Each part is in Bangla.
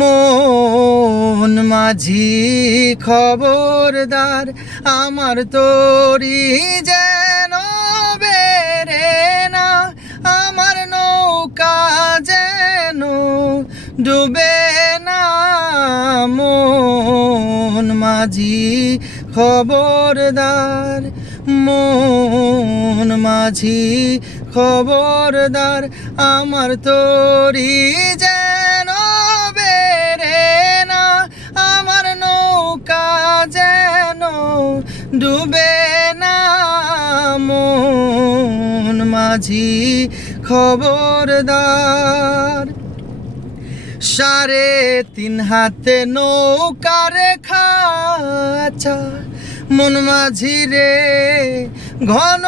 মন মাঝি খবরদার, আমার তরি যেন বেরে না, আমার নৌকা যেন ডুবে না। মন মাঝি খবরদার, মন মাঝি খবরদার, আমার তরি যেন বেরে না, আমার নৌকা যেন ডুবে না। মন মাঝি খবরদার। 3.5 হাতে নৌকার খাঁচা, মন মাঝি রে ঘন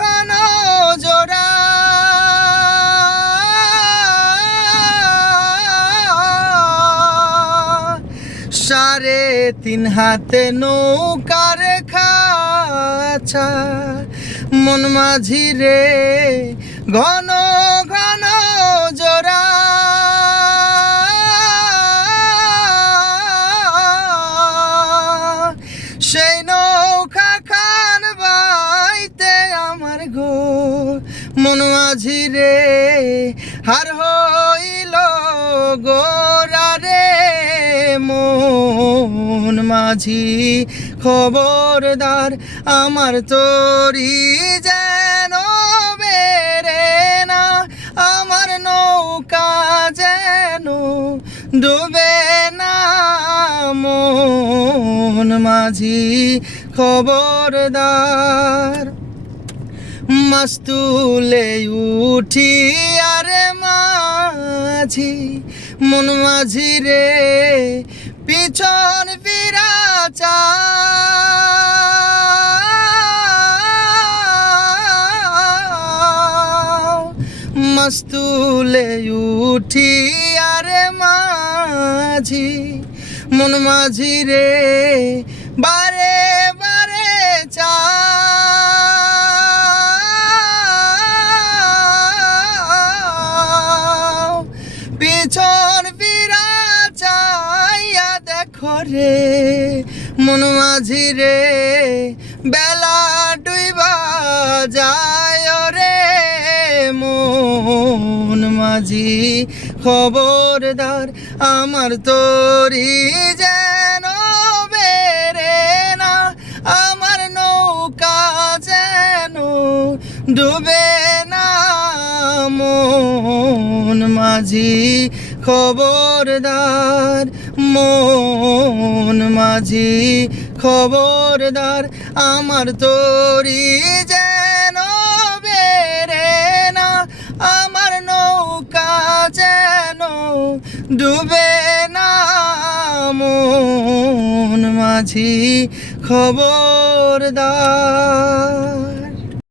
ঘন জোড়া। 3.5 হাতে নৌকার খাঁচা, মন মাঝি রে ঘন ঘন জোড়া। সেই নৌকা খান বাইতে আমার গো মন মাঝি রে হার হইল গোরা রে। মন মাঝি খবরদার, আমার তরি যেন বেরে না, আমার নৌকা যেন ডুবে না। মন মাঝি খবরদার। মাছ তুলে উঠি আরে মাঝি, মন মাঝি রে পিছন ফিরা চা। মাছ তুলে উঠি আরে মাঝি, মন মাঝি রে বারে বারে চা। পিছন ফিরা চাইয়া দেখো রে মন মাঝি রে, বেলা ডুইবা যায় রে। মন মাঝি খবরদার, আমার তরি যেন বেরে না, আমার নৌকা যেন ডুবে না। মন মাঝি খবরদার, মন মাঝি খবরদার, আমার তরি যেন বেরে না, আমার নৌকা যেন ডুবে না। মন মাঝি খবরদার।